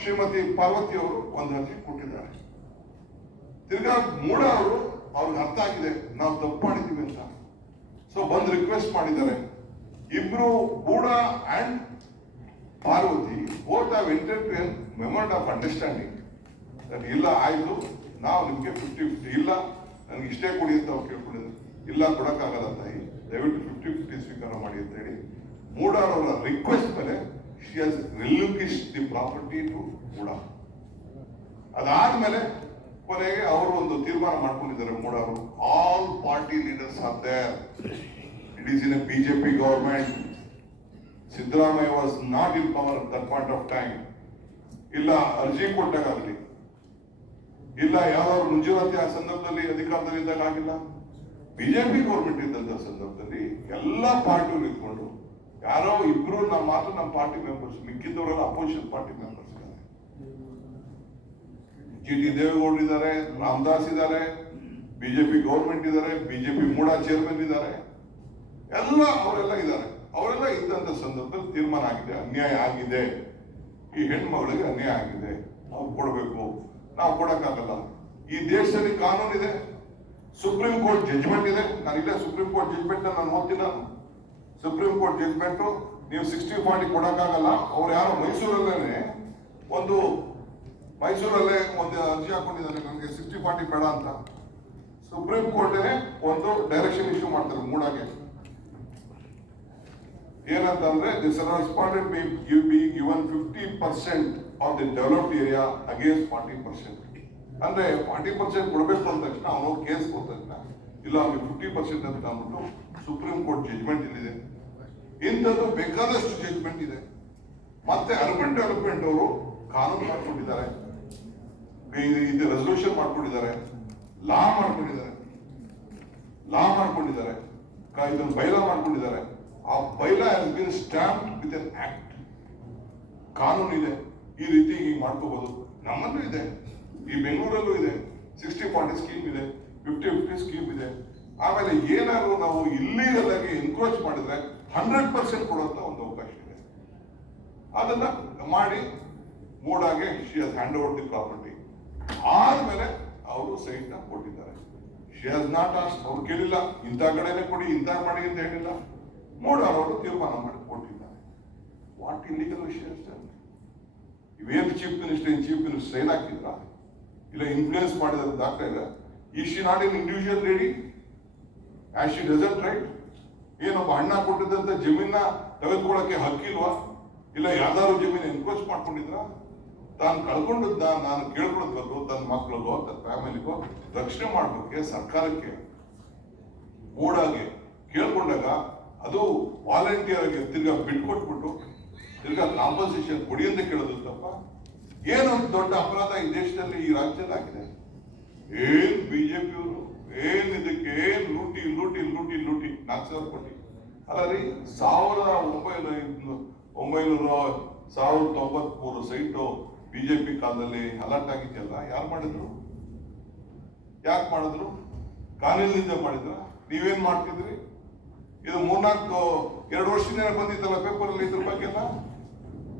ಶ್ರೀಮತಿ ಪಾರ್ವತಿ ಅವರು ಒಂದು ಅರ್ಜಿ ಕೊಟ್ಟಿದ್ದಾರೆ. ತಿರ್ಗಾ ಮೂಡ ಅವರು ಅವ್ರಿಗೆ ಅರ್ಥ ಆಗಿದೆ ನಾವು ತಪ್ಪು ಮಾಡಿದ್ದೀವಿ ಅಂತ, ಸೊ ಬಂದು ರಿಕ್ವೆಸ್ಟ್ ಮಾಡಿದ್ದಾರೆ. ಇಬ್ರು MUDA and Parvathi both have entered to an memorandum of understanding that ಇಲ್ಲ ಆಯ್ತು ನಾವು ನಿಮಗೆ 50-50 ಇಲ್ಲ ನನಗೆ ಇಷ್ಟೇ ಕೊಡಿ ಅಂತ ಅವ್ರು ಕೇಳ್ಕೊಂಡಿದ್ರು. ಇಲ್ಲ ಕೊಡಕ್ಕಾಗಲ್ಲ ತಾಯಿ, ದಯವಿಟ್ಟು 50-50 ಸ್ವೀಕಾರ ಮಾಡಿ ಅಂತ ಹೇಳಿ ಮೂಡ ಅವರ ರಿಕ್ವೆಸ್ಟ್ ಮೇಲೆ she has relinquished the property to MUDA. ಅದಾದ್ಮೇಲೆ ಕೊನೆಗೆ ಅವರು ಒಂದು ತೀರ್ಮಾನ ಮಾಡ್ಕೊಂಡಿದ್ದಾರೆ ಮೂಡ ಅವರು. All party leaders are there. It is in a BJP government. Siddaramaiah was not in power at that point of time. ಇಲ್ಲ ಅರ್ಜಿ ಕೊಟ್ಟಾಗಲಿ, ಇಲ್ಲ ಯಾವ್ದಾದ್ರು ಮಂಜೂರಾತಿ ಆ ಸಂದರ್ಭದಲ್ಲಿ ಅಧಿಕಾರದಲ್ಲಿ ಇದ್ದಾಗ ಆಗಿಲ್ಲ. ಬಿಜೆಪಿ ಗೌರ್ಮೆಂಟ್ ಇದ್ದಂತ ಸಂದರ್ಭದಲ್ಲಿ ಎಲ್ಲ ಪಾರ್ಟಿ ನಿಂತ್ಕೊಂಡು ಯಾರೋ ಇಬ್ರು ಮಾತ್ರ ನಮ್ಮ ಪಾರ್ಟಿ ಮೆಂಬರ್ಸ್, ಮಿಕ್ಕಿದ್ದವರೆಲ್ಲ ಅಪೋಸಿಷನ್ ಪಾರ್ಟಿ ಮೆಂಬರ್ಸ್ ಇದ್ದಾರೆ. GT ದೇವೇಗೌಡ ಇದ್ದಾರೆ, ರಾಮದಾಸ್ ಇದ್ದಾರೆ, ಬಿಜೆಪಿ ಗೌರ್ಮೆಂಟ್ ಇದ್ದಾರೆ, ಬಿಜೆಪಿ ಮೂಡ ಚೇರ್ಮನ್ ಇದ್ದಾರೆ, ಅವರೆಲ್ಲ ಇದ್ದಾರೆ. ಅವರೆಲ್ಲ ಇದ್ದಂತ ಸಂದರ್ಭದಲ್ಲಿ ತೀರ್ಮಾನ ಆಗಿದೆ, ಅನ್ಯಾಯ ಆಗಿದೆ, ಈ ಹೆಣ್ಮಗಳಿಗೆ ಅನ್ಯಾಯ ಆಗಿದೆ, ನಾವು ಕೊಡಬೇಕು, ನಾವು ಕೊಡಕ್ಕಾಗಲ್ಲ. ಈ ದೇಶದಲ್ಲಿ ಕಾನೂನಿದೆ, ಸುಪ್ರೀಂ ಕೋರ್ಟ್ ಜಡ್ಜ್ಮೆಂಟ್ ಇದೆ. ನಾನಿಲ್ಲ ಸುಪ್ರೀಂ ಕೋರ್ಟ್ ಜಡ್ಜ್ಮೆಂಟ್ ನಾನು ಓದ್ತೀನಿ. ನಾನು ಸುಪ್ರೀಂ ಕೋರ್ಟ್ ಜಡ್ಜ್ಮೆಂಟ್ ನೀವು 60-40 ಕೊಡಕ್ಕಾಗಲ್ಲ. ಅವ್ರು ಯಾರೋ ಮೈಸೂರಲ್ಲೇ ಒಂದು ಅರ್ಜಿ ಹಾಕೊಂಡಿದ್ದಾರೆ, ನನಗೆ 60-40 ಬೇಡ ಅಂತ. ಸುಪ್ರೀಂ ಕೋರ್ಟೇ ಒಂದು ಡೈರೆಕ್ಷನ್ ಇಶ್ಯೂ ಮಾಡ್ತಾರೆ ಮೂಡಾಗೆ. ಏನಂತಂದ್ರೆ this responded be given 50% of the developed area against 40%. ಅಂದ್ರೆ 40% ಕೊಡಬೇಕು ಅಂದ ತಕ್ಷಣ ಅವನು ಕೇಸ್ ಕೊಟ್ಟ ತಕ್ಷಣ ಇಲ್ಲ ಅವ್ನಿಗೆ 50% ಅಂತ ಅಂದ್ಬಿಟ್ಟು ಸುಪ್ರೀಂ ಕೋರ್ಟ್ ಜಡ್ಜ್ಮೆಂಟ್ ಇಲ್ಲಿದೆ. ಇಂಥದ್ದು ಬೇಕಾದಷ್ಟು ಜಡ್ಜ್ಮೆಂಟ್ ಇದೆ. ಮತ್ತೆ ಅರ್ಬನ್ ಡೆವಲಪ್ಮೆಂಟ್ ಅವರು ಕಾನೂನು ಮಾಡ್ಕೊಂಡಿದ್ದಾರೆ, ಇದು ರೆಸಲ್ಯೂಷನ್ ಮಾಡ್ಕೊಂಡಿದ್ದಾರೆ, ಲಾ ಮಾಡ್ಕೊಂಡಿದ್ದಾರೆ, ಇದನ್ನು ಬೈಲಾ ಮಾಡ್ಕೊಂಡಿದ್ದಾರೆ. ಆ bylaw has been stamped with N act. ಕಾನೂನು ಇದೆ, ಈ ರೀತಿ ಹೀಗೆ ಮಾಡ್ಕೋಬಹುದು. ನಮ್ಮಲ್ಲೂ ಇದೆ, ಈ ಬೆಂಗಳೂರಲ್ಲೂ ಇದೆ, 60-40 ಸ್ಕೀಮ್ ಇದೆ, 50-50 ಸ್ಕೀಮ್ ಇದೆ. ಆಮೇಲೆ ಏನಾದ್ರು ನಾವು ಇಲ್ಲೀಗಲ್ ಆಗಿ ಎನ್ಕ್ರೋಚ್ ಮಾಡಿದ್ರೆ 100% ಕೊಡುವಂತ ಒಂದು ಅವಕಾಶ ಇದೆ. ಅದನ್ನ ಮಾಡಿ ಮೂಡಾಗೆ she has hand over the property. ಆದ್ಮೇಲೆ ಅವರು ಸೈಟ್ ನ ಕೊಟ್ಟಿದ್ದಾರೆ. ಶಿ ಹ್ಯಾಸ್ ನಾಟ್ ಆಸ್ಕ್, ಅವ್ರು ಕೇಳಿಲ್ಲ ಇಂಥ ಕಡೆನೆ ಕೊಡಿ ಇಂಥ ಮಾಡಿ ಅಂತ ಹೇಳಿಲ್ಲ. ಮೂಡ ಅವರು ತೀರ್ಮಾನ ಮಾಡಿ ಕೊಟ್ಟಿದ್ದಾರೆ. ವಾಟ್ ಇಲ್ಲಿಗಲ್ ವಿಷಯ ಅಷ್ಟೇ. ಇವೇನು ಚೀಫ್ ಮಿನಿಸ್ಟರ್ ಸೈನ್ ಹಾಕಿದ್ರ, ಇಲ್ಲ ಇನ್ಫ್ಲೂಯೆನ್ಸ್ ಮಾಡಿದ್ರೆ ದಾಖಲೆ ಇಲ್ಲ. ಈ she not in individual lady as she doesn't right. ಏನೊಬ್ಬ ಅಣ್ಣ ಕೊಟ್ಟಿದ್ದಂತ ಜಮೀನ ತೆಗೆದುಕೊಳ್ಳಕ್ಕೆ ಹಕ್ಕಿಲ್ವಾ? ಇಲ್ಲ ಯಾವ್ದಾದ್ರು ಜಮೀನು ಎನ್ಕ್ರೋಚ್ ಮಾಡ್ಕೊಂಡಿದ್ರ? ತಾನು ಕಳ್ಕೊಂಡದ್ದ ನಾನು ಕೇಳ್ಕೊಳ್ಬೇಕು, ತನ್ನ ಮಕ್ಕಳಿಗೋ ತನ್ನ ಫ್ಯಾಮಿಲಿಗೋ ರಕ್ಷಣೆ ಮಾಡ್ಬೇಕೆ ಸರ್ಕಾರಕ್ಕೆ ಮೂಡಾಗೆ ಕೇಳ್ಕೊಂಡಾಗ ಅದು ವಾಲಂಟಿಯರ್ ಆಗಿ ತಿರ್ಗಾ ಬಿಟ್ಕೊಟ್ಬಿಟ್ಟು ತಿರ್ಗಾ ಕಾಂಪನ್ಸೇಷನ್ ಕೊಡಿ ಅಂತ ಕೇಳೋದು ತಪ್ಪ? ಏನೊಂದು ದೊಡ್ಡ ಅಪರಾಧ ಈ ದೇಶದಲ್ಲಿ ಈ ರಾಜ್ಯದಲ್ಲಿ ಆಗಿದೆ. ಏನ್ ಬಿಜೆಪಿಯವರು ಏನ್ ಇದಕ್ಕೆ ಲೂಟಿ 4,000 ಕೋಟಿ ಅಲ್ಲ ರೀ. 1993 ಸೈಟು ಬಿಜೆಪಿ ಕಾಲದಲ್ಲಿ ಅಲರ್ಟ್ ಆಗಿದೆಯಲ್ಲ, ಯಾರು ಮಾಡಿದ್ರು? ಯಾಕೆ ಮಾಡಿದ್ರು? ಕಾನೂನಿನಿಂದ ಮಾಡಿದ್ರ? ನೀವೇನ್ ಮಾಡ್ತಿದ್ರಿ? ಇದು 2 ವರ್ಷದಿಂದ ಬಂದಿತ್ತಲ್ಲ ಪೇಪರ್ ಅಲ್ಲಿ, ಇದ್ರ ಬಗ್ಗೆ ಎಲ್ಲ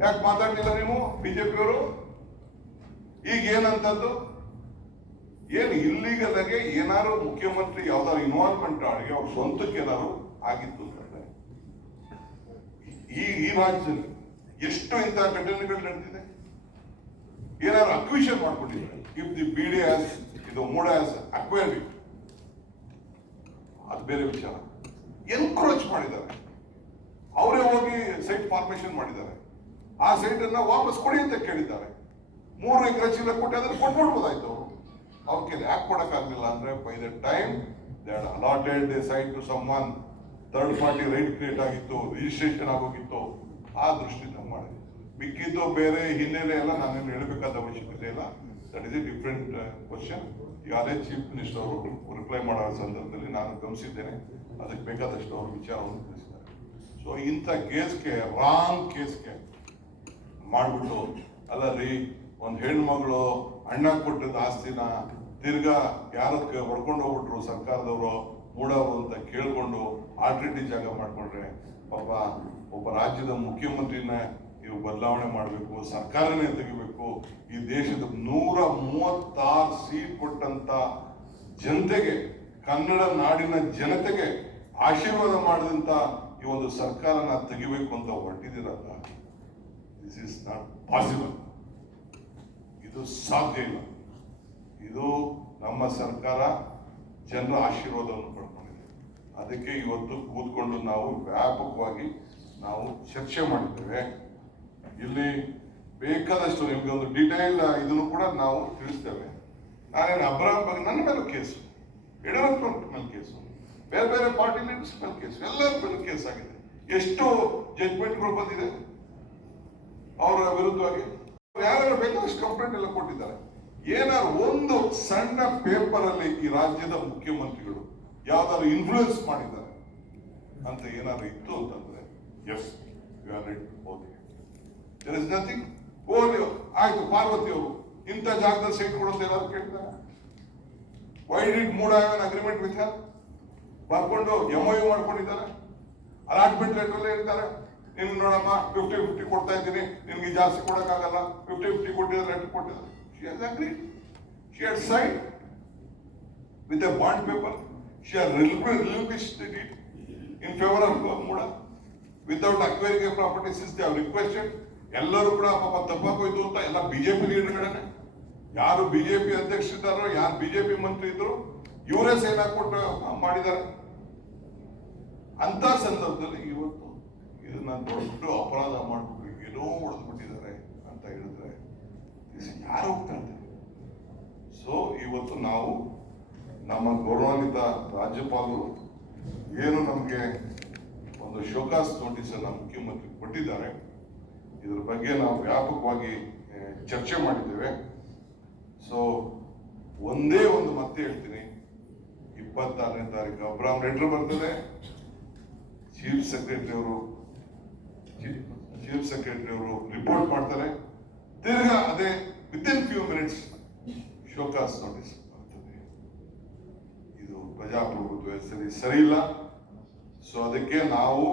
ಯಾಕೆ ಮಾತಾಡ್ಲಿಲ್ಲ ನೀವು ಬಿಜೆಪಿಯವರು? ಈಗ ಏನಂತದ್ದು? ಏನು ಇಲ್ಲಿಗಲ್ ಆಗಿ ಏನಾದ್ರು ಮುಖ್ಯಮಂತ್ರಿ ಯಾವ್ದಾದ್ರು ಇನ್ವಾಲ್ವ್ಮೆಂಟ್ ಆಗಿ ಅವ್ರ ಸ್ವಂತಕ್ಕೆ ಏನಾದ್ರು ಆಗಿತ್ತು ಅಂತಂದ್ರೆ ಈ ರಾಜ್ಯದಲ್ಲಿ ಎಷ್ಟು ಇಂತಹ ಘಟನೆಗಳು ನಡೆದಿದೆ? ಏನಾದ್ರು ಅಕ್ವಿಷನ್ ಮಾಡ್ಕೊಂಡಿದ್ದಾರೆ. ಇಫ್ ದಿ ಬಿಡಿ ಹ್ಯಾಸ್ ಇದು ಮೂಡ ಹ್ಯಾಸ್ ಅಕ್ವೈರ್ಡ್ ಇಟ್, ಅದು ಬೇರೆ ವಿಚಾರ. ಎನ್ಕ್ರೋಚ್ ಮಾಡಿದ್ದಾರೆ, ಅವರೇ ಹೋಗಿ ಸೈಟ್ ಫಾರ್ಮೇಶನ್ ಮಾಡಿದ್ದಾರೆ. ಆ ಸೈಟ್ ಅನ್ನ ವಾಪಸ್ ಕೊಡಿ ಅಂತ ಕೇಳಿದ್ದಾರೆ. 3 ಎಕರೆ ಚೀಲ ಕೊಟ್ಟು ಅದನ್ನು ಕೊಟ್ಬಿಡ್ಬೋದಾಯ್ತು ಅವರು. ಅವ್ರ ಕೈಲಿ ಯಾಕೆ ಕೊಡಕ್ಕಾಗಲಿಲ್ಲ ಅಂದ್ರೆ by the time they had allotted a site to someone, third party right create ಆಗಿತ್ತು, ರಿಜಿಸ್ಟ್ರೇಷನ್ ಆಗೋಗಿತ್ತು. ಆ ದೃಷ್ಟಿಯಿಂದ ಮಾಡಿ ಮಿಕ್ಕಿದ್ದು ಬೇರೆ ಹಿನ್ನೆಲೆ ಎಲ್ಲ ನಾನೇನು ಹೇಳಬೇಕಾದ ಅವಶ್ಯಕತೆ ಇಲ್ಲ. That is A different question. ಈಗಾಗಲೇ ಚೀಫ್ ಮಿನಿಸ್ಟರ್ ಅವರು ರಿಪ್ಲೈ ಮಾಡೋ ಸಂದರ್ಭದಲ್ಲಿ ನಾನು ಗಮನಿಸಿದ್ದೇನೆ, ಅದಕ್ಕೆ ಬೇಕಾದಷ್ಟು ಅವರು ವಿಚಾರವನ್ನು ತಿಳಿಸಿದ್ದಾರೆ. ಸೊ ಇಂಥ ಕೇಸ್ಗೆ ರಾಂಗ್ ಕೇಸ್ಗೆ ಮಾಡ್ಬಿಟ್ಟು ಅಲ್ಲ ರೀ, ಒಂದು ಹೆಣ್ಮಗಳು ಅಣ್ಣ ಕೊಟ್ಟಿದ್ದ ಆಸ್ತಿನ ತಿರ್ಗಾ ಯಾರಕ್ಕೆ ಹೊಡ್ಕೊಂಡು ಹೋಗ್ಬಿಟ್ರು ಸರ್ಕಾರದವರು ಮೂಡವರು ಅಂತ ಕೇಳ್ಕೊಂಡು ಆಲ್ರೆಡಿ ಜಾಗ ಮಾಡ್ಕೊಂಡ್ರೆ ಪಾಪ ಒಬ್ಬ ರಾಜ್ಯದ ಮುಖ್ಯಮಂತ್ರಿನ ನೀವು ಬದಲಾವಣೆ ಮಾಡಬೇಕು, ಸರ್ಕಾರನೇ ತೆಗಿಬೇಕು. ಈ ದೇಶದ 136 ಸೀಟ್ ಕೊಟ್ಟಂತ ಜನತೆಗೆ, ಕನ್ನಡ ನಾಡಿನ ಜನತೆಗೆ ಆಶೀರ್ವಾದ ಮಾಡಿದಂತ ಈ ಒಂದು ಸರ್ಕಾರನ ತೆಗಿಬೇಕು ಅಂತ ಹೊರಟಿದ್ದೀರಲ್ಲ, ದಿಸ್ ಇಸ್ ನಾಟ್ ಪಾಸಿಬಲ್. ಇದು ಸಾಧ್ಯ ಇಲ್ಲ. ಇದು ನಮ್ಮ ಸರ್ಕಾರ ಜನರ ಆಶೀರ್ವಾದವನ್ನು ಪಡ್ಕೊಂಡಿದೆ. ಅದಕ್ಕೆ ಇವತ್ತು ಕೂತ್ಕೊಂಡು ನಾವು ವ್ಯಾಪಕವಾಗಿ ನಾವು ಚರ್ಚೆ ಮಾಡಿದ್ದೇವೆ. ಇಲ್ಲಿ ಬೇಕಾದಷ್ಟು ನಿಮ್ಗೆ ಒಂದು ಡೀಟೇಲ್ ಇದನ್ನು ಕೂಡ ನಾವು ತಿಳಿಸ್ತೇವೆ. ನಾನೇನು ಅಬ್ರಾಹಂ ಬಗ್ಗೆ ನನ್ನ ಮೇಲೆ ಕೇಸು, ಯಡಿಯೂರಪ್ಪ ಮೇಲೆ ಕೇಸು, ಬೇರೆ ಬೇರೆ ಪಾರ್ಟಿ ಲೀಡರ್ಸ್ ಮೇಲೆ ಕೇಸು, ಎಲ್ಲರ ಮೇಲೆ ಕೇಸ್ ಆಗಿದೆ. ಎಷ್ಟು ಜಡ್ಜ್ಮೆಂಟ್ಗಳು ಬಂದಿದೆ ಅವರ ವಿರುದ್ಧವಾಗಿ. ಯಾರು ಬೇಕಾದಷ್ಟು ಕಂಪ್ಲೇಂಟ್ ಎಲ್ಲ ಕೊಟ್ಟಿದ್ದಾರೆ. ಏನಾದ್ರು ಒಂದು ಸಣ್ಣ ಪೇಪರ್ ಅಲ್ಲಿ ಈ ರಾಜ್ಯದ ಮುಖ್ಯಮಂತ್ರಿಗಳು ಯಾವ್ದಾದ್ರು ಇನ್ಫ್ಲೂಯೆನ್ಸ್ ಮಾಡಿದ್ದಾರೆ ಅಂತ ಏನಾದ್ರು ಇತ್ತು ಅಂತಂದ್ರೆ yes you are right, okay, there is nothing. ಹೋಗಿ ಆಯ್ತು, ಪಾರ್ವತಿ ಅವರು ಇಂಥ ಜಾಗದಲ್ಲಿ ಸೈಟ್ ಕೊಡೋದು ಏನಾದ್ರು ಕೇಳ್ತಾರೆ? Why did mood have an agreement with her? ಬರ್ಕೊಂಡು MOU ಮಾಡ್ಕೊಂಡಿದ್ದಾರೆ. ಅಲಾಟ್ಮೆಂಟ್ ಲೆಟರ್ ಇರ್ತಾರೆ, ನಿಮ್ಗೆ ನೋಡಮ್ಮ 50-50 ಕೊಡ್ತಾ ಇದ್ದೀನಿ, ನಿಮ್ಗೆ ಜಾಸ್ತಿ ಕೊಡಕ್ಕಾಗಲ್ಲ, 50-50 ಕೊಟ್ಟಿದ್ದಾರೆ, ಲೆಟರ್ ಕೊಟ್ಟಿದ್ದಾರೆ. She has agreed. She had signed with a bond paper. She has relinquished the deed in favor of Muda without acquiring a property since they have requested. ಎಲ್ಲರೂ ಕೂಡ ಪಾಪ ತಪ್ಪಾಗೋಯ್ತು ಅಂತ ಎಲ್ಲ ಬಿಜೆಪಿ ಲೀಡರ್ಗಳನ್ನೇ, ಯಾರು ಬಿಜೆಪಿ ಅಧ್ಯಕ್ಷರಿದ್ದಾರೋ, ಯಾರು ಬಿಜೆಪಿ ಮಂತ್ರಿ ಇದ್ರು, ಇವರೇ ಸೈನ್ ಹಾಕೊಟ್ಟು ಮಾಡಿದ್ದಾರೆ. ಅಂತ ಸಂದರ್ಭದಲ್ಲಿ ಇವತ್ತು ಇದನ್ನ ದೊಡ್ಡ ಅಪರಾಧ ಮಾಡ್ಬಿಟ್ಟು ಏನೋ ಹೊಡೆದ್ಬಿಟ್ಟಿದ್ದಾರೆ ಅಂತ ಹೇಳಿದ್ರೆ ಯಾರು ಹೋಗ್ತಾ ಇದ್ದಾರೆ? ಸೊ ಇವತ್ತು ನಾವು ನಮ್ಮ ಗೌರವಾನ್ವಿತ ರಾಜ್ಯಪಾಲರು ಏನು ನಮಗೆ ಒಂದು ಶೋಕಾಸ್ ನೋಟಿಸ್ ಅನ್ನ ಮುಖ್ಯಮಂತ್ರಿ ಕೊಟ್ಟಿದ್ದಾರೆ, ಇದ್ರ ಬಗ್ಗೆ ನಾವು ವ್ಯಾಪಕವಾಗಿ ಚರ್ಚೆ ಮಾಡಿದ್ದೇವೆ. ಸೊ ಒಂದೇ ಒಂದು ಮತ್ತೆ ಹೇಳ್ತೀನಿ, 26ನೇ ತಾರೀಕು ಅಬ್ರಾಹಂ ಲೆಟರ್ ಬರ್ತದೆ. ಚೀಫ್ ಸೆಕ್ರೆಟರಿ ಅವರು ರಿಪೋರ್ಟ್ ಮಾಡ್ತಾರೆ. ತಿರ್ಗಾ ಅದೇ within few minutes show cause notice ಬರ್ತದೆ. ಇದು ಪ್ರಜಾಪ್ರಭುತ್ವ ಸರಿ ಇಲ್ಲ. ಸೊ ಅದಕ್ಕೆ ನಾವು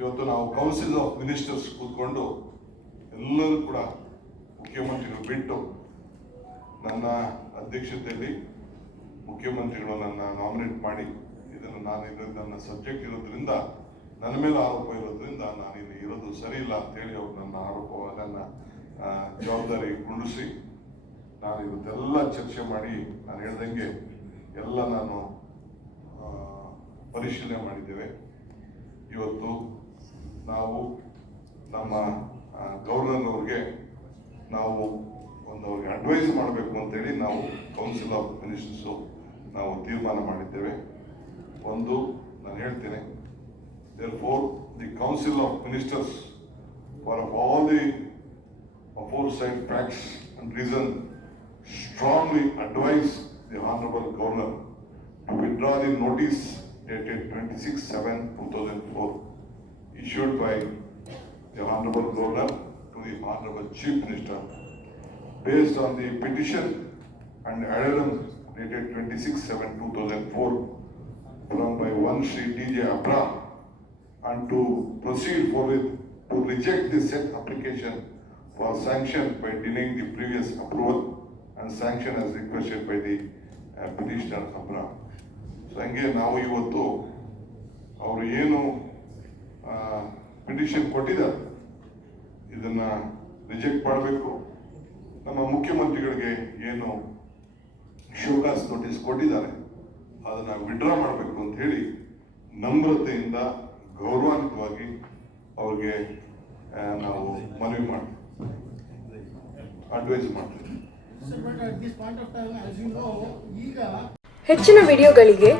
ಇವತ್ತು ನಾವು ಕೌನ್ಸಿಲ್ ಆಫ್ ಮಿನಿಸ್ಟರ್ಸ್ ಕೂತ್ಕೊಂಡು ಎಲ್ಲರೂ ಕೂಡ ಮುಖ್ಯಮಂತ್ರಿಗಳು ಬಿಟ್ಟು ನನ್ನ ಅಧ್ಯಕ್ಷತೆಯಲ್ಲಿ ಮುಖ್ಯಮಂತ್ರಿಗಳು ನನ್ನ ನಾಮಿನೇಟ್ ಮಾಡಿ, ಇದನ್ನು ನನ್ನ ಸಬ್ಜೆಕ್ಟ್ ಇರೋದ್ರಿಂದ, ನನ್ನ ಮೇಲೆ ಆರೋಪ ಇರೋದ್ರಿಂದ ನಾನು ಇಲ್ಲಿ ಇರೋದು ಸರಿ ಇಲ್ಲ ಅಂತೇಳಿ ಅವ್ರು ನನ್ನ ನನ್ನ ಜವಾಬ್ದಾರಿ ಕುಂಡಿಸಿ ನಾನು ಇವತ್ತೆಲ್ಲ ಚರ್ಚೆ ಮಾಡಿ, ನಾನು ಹೇಳ್ದಂಗೆ ಎಲ್ಲ ನಾನು ಪರಿಶೀಲನೆ ಮಾಡಿದ್ದೇವೆ. ಇವತ್ತು ನಾವು ನಮ್ಮ ಗವರ್ನರ್ ಅವ್ರಿಗೆ ನಾವು ಅವ್ರಿಗೆ ಅಡ್ವೈಸ್ ಮಾಡಬೇಕು ಅಂತೇಳಿ ನಾವು ಕೌನ್ಸಿಲ್ ಆಫ್ ಮಿನಿಸ್ಟರ್ಸು ನಾವು ತೀರ್ಮಾನ ಮಾಡಿದ್ದೇವೆ. ಒಂದು ನಾನು ಹೇಳ್ತೇನೆ, therefore the council of ministers for all the aforesaid facts and reason strongly advise the honorable governor to withdraw the notice dated 26/7/2004 issued by the honorable governor to the honorable chief minister based on the petition and addendum dated 26/7/2004 from by one Shri D.J. Abraham, and to proceed forward to reject the said application for sanction by denying the previous approval and sanction as requested by the petitioner Abraham. So ಹಂಗೆ ನಾವು ಇವತ್ತು ಅವರು ಏನು petition ಕೊಟ್ಟಿದ್ದಾರೆ ಇದನ್ನ reject ಮಾಡಬೇಕು. ನಮ್ಮ ಮುಖ್ಯಮಂತ್ರಿಗಳಿಗೆ ಏನು ಶೋಕಾಸ್ ನೋಟಿಸ್ ಕೊಟ್ಟಿದ್ದಾರೆ ಅದನ್ನ ವಿಡ್ರಾ ಮಾಡಬೇಕು ಅಂತ ಹೇಳಿ ನಮ್ರತೆಯಿಂದ ಗೌರವಾನ್ವಿತವಾಗಿ ಅವ್ರಿಗೆ ನಾವು ಮನವಿ ಮಾಡ್ತೀವಿ, ಅಡ್ವೈಸ್ ಮಾಡ್ತೀವಿ. ಹೆಚ್ಚಿನ ವಿಡಿಯೋಗಳಿಗೆ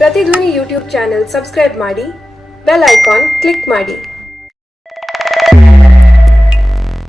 ಪ್ರತಿಧ್ವನಿ ಯೂಟ್ಯೂಬ್ ಚಾನೆಲ್ ಸಬ್ಸ್ಕ್ರೈಬ್ ಮಾಡಿ, ಬೆಲ್ ಐಕಾನ್ ಕ್ಲಿಕ್ ಮಾಡಿ.